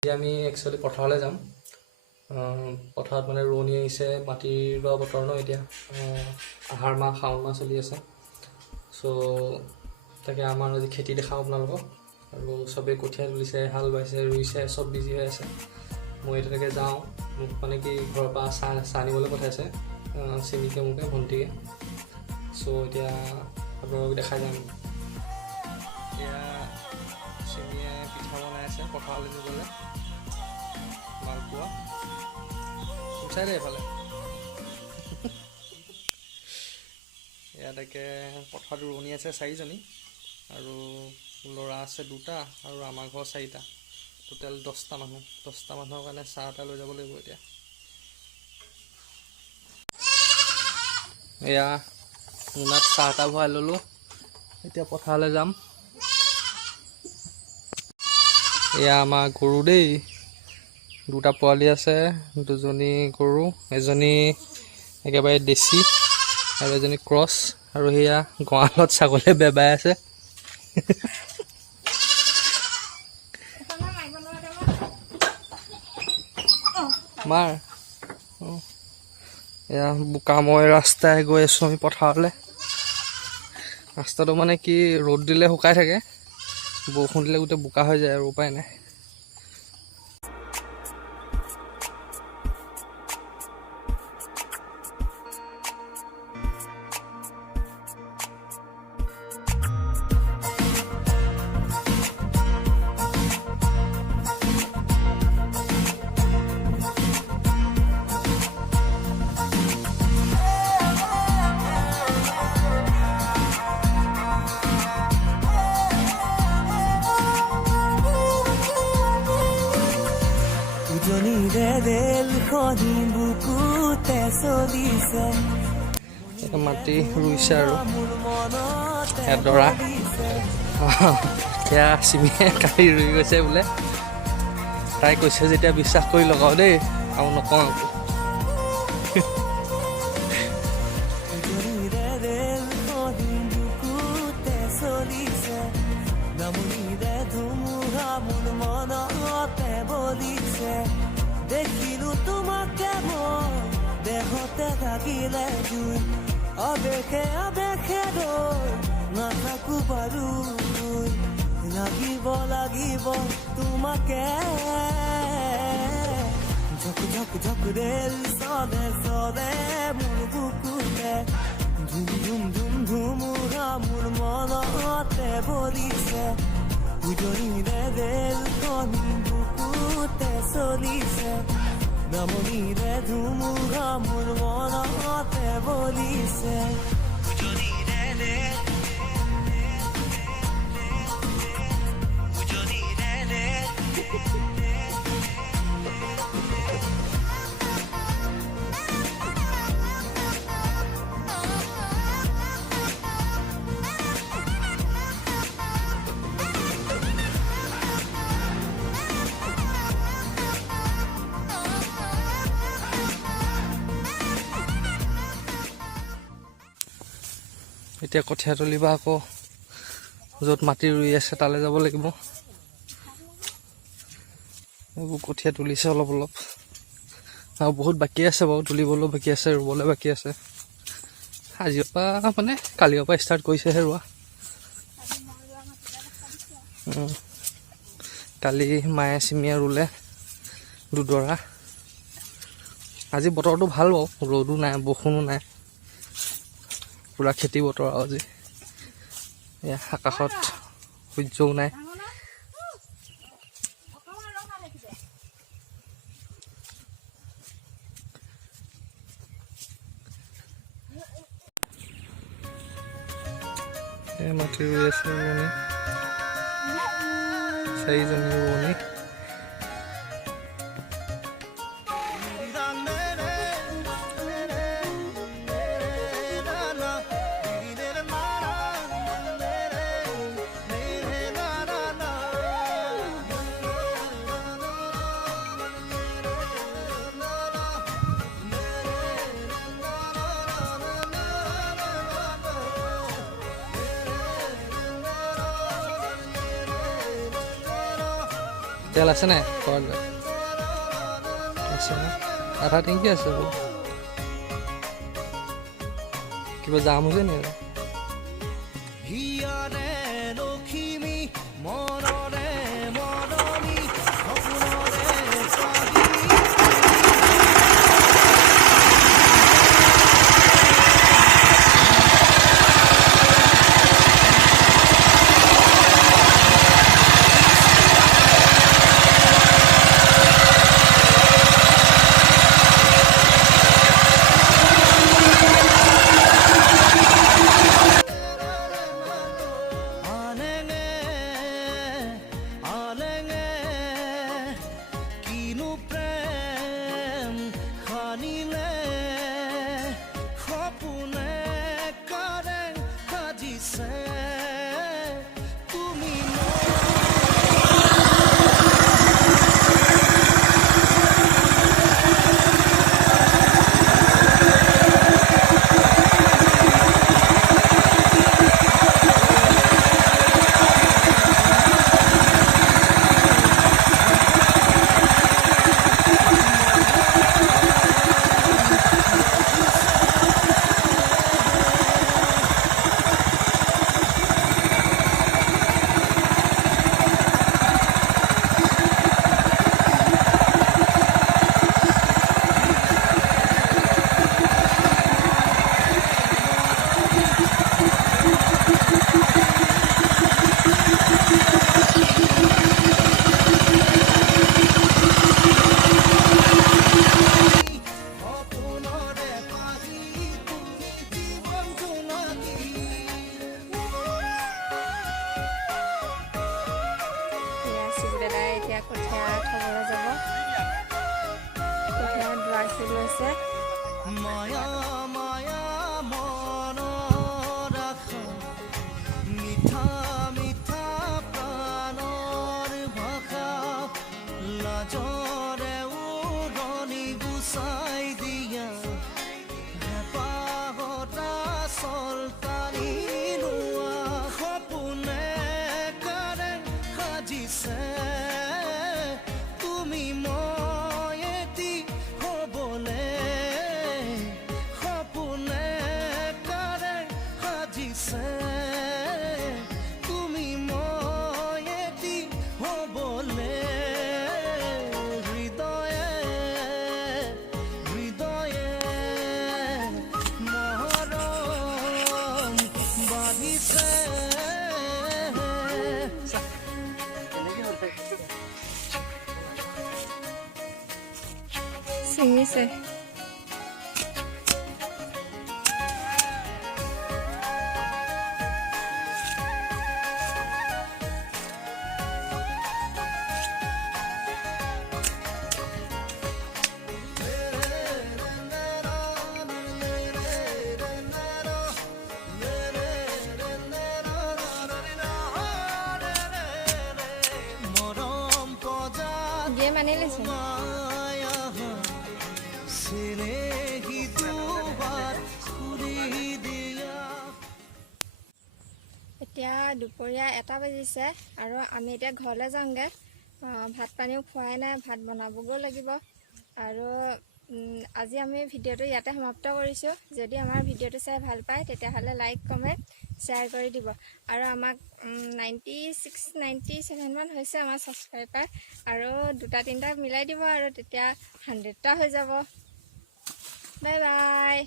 এতিয়া আমি একচুৱেলি পথাৰলৈ যাম। পথাৰত মানে ৰোৱনী আহিছে, মাটি ৰোৱা বতৰ ন এতিয়া। আহাৰ মাহ শাওণ মাহ চলি আছে। চ' তাকে আমাৰ আজি খেতি দেখাওঁ আপোনালোকক। আৰু চবেই কঠীয়া তুলিছে, হাল বাইছে, ৰুইছে, চব বিজি হৈ আছে। মই তেনেকৈ যাওঁ, মোক মানে কি ঘৰৰ পৰা চাহ আনিবলৈ পঠাইছে চিনিকে মোকে ভণ্টিকে। চ' এতিয়া আপোনালোকক দেখাই যাম। এতিয়া চিনিয়ে পিঠা বনাই আছে পথাৰলৈ নিবলৈ, মালপোৱা চাই দে এইফালে। ইয়াতে পথাৰত ৰোৱনী আছে 4জনী, আৰু ল'ৰা আছে 2টা, আৰু আমাৰ ঘৰ 4টা। টোটেল 10টা মানুহ। 10টা মানুহৰ কাৰণে চাহ এটা লৈ যাব লাগিব এতিয়া। এয়া মোনাত চাহ এটা ভৰাই ল'লোঁ, এতিয়া পথাৰলৈ যাম। এয়া আমাৰ গৰু দেই, 2টা পোৱালি আছে, 2জনী গৰু, এজনী একেবাৰে দেশী আৰু এজনী ক্ৰছ। আৰু সেয়া গঁৰালত ছাগলীয়ে বেবাই আছে। মাৰ এয়া বোকাময় ৰাস্তাই গৈ আছোঁ আমি পথাৰলৈ। ৰাস্তাটো মানে কি ৰ'দ দিলে শুকাই থাকে, বৰষুণ দিলে গোটেই বোকা হৈ যায় আৰু উপায় নাই। মাটি ৰুইছে আৰু এডৰা। সেয়া চিমিয়ে কালি ৰুই গৈছে বোলে। তাই কৈছে যেতিয়া বিশ্বাস কৰি লগাও দেই, আৰু নকওঁ আকৌ। দেখিলো তোমাকে মই দেহতে থাকিলে জুই, আবেশে আবেশে ৰৈ নাথাকো বাৰু, লাগিব লাগিব তোমাকে। ঝক ঝক ঝক ৰেল চলে চলে মোৰ বুকুতে, ধুম ধুম ধুম ধুমুহা মোৰ মনতে বলিছে। উজনিৰে ৰেলখনি বুকুতে চলিছে, নামনিৰে ধুমুহা মোৰ মনতে বলিছে। এতিয়া কঠীয়া তুলিবা, আকৌ য'ত মাটি ৰুই আছে তালৈ যাব লাগিব। এইবোৰ কঠীয়া তুলিছে অলপ অলপ, আৰু বহুত বাকী আছে বাৰু, তুলিবলৈও বাকী আছে, ৰুবলৈ বাকী আছে। আজিৰ পৰা মানে কালিৰ পৰা ষ্টাৰ্ট কৰিছেহে ৰোৱা। কালি মায়ে চিমিয়ে ৰুলে 2ডৰা। আজি বতৰটো ভাল বাৰু, ৰ'দো নাই, বৰষুণো নাই, পুৰা খেতি বতৰ আৰু আজি। এয়া আকাশত সূৰ্যও নাই। মাটি ৰুই আছে ৰোৱনী, 4জনী ৰোৱনী। তেল আছে নাই ঘৰত আছে ন আধা টেংকি আছে কিবা জাম হৈছে নি হিয়াৰে লখিমী মনৰে মৰমী সপোনৰে পাহি দাদাই এতিয়া কঠীয়া থবলৈ যাব কঠীয়া দুৱাৰটো লৈছে মায়া মায়া মনৰ আশা মিঠা মিঠা প্ৰাণৰ ভাষা লাজৰে উৰণি গুচাই দিয়া হেঁপাহতা চলতানি লোৱা সপোনে কাৰে সাজিছে তুমি মই এটি হ'বলে সপোনে কাৰে সাজিছে তুমি মই এটি হ'বলে হৃদয়ে হৃদয়ে মৰম বাঢ়িছে ছিঙিছে মৰম পজা গেম আনি লৈছে এতিয়া দুপৰীয়া 1টা বাজিছে আৰু আমি এতিয়া ঘৰলৈ যাওঁগৈ ভাত পানীও খোৱাই নাই ভাত বনাবগৈ লাগিব আৰু আজি আমি ভিডিঅ'টো ইয়াতে সমাপ্ত কৰিছোঁ যদি আমাৰ ভিডিঅ'টো চাই ভাল পায় তেতিয়াহ'লে লাইক কমেণ্ট শ্বেয়াৰ কৰি দিব আৰু আমাক 96-97 মান হৈছে আমাৰ ছাবস্ক্ৰাইবাৰ আৰু 2-3টা মিলাই দিব আৰু তেতিয়া 100টা হৈ যাব বাই বাই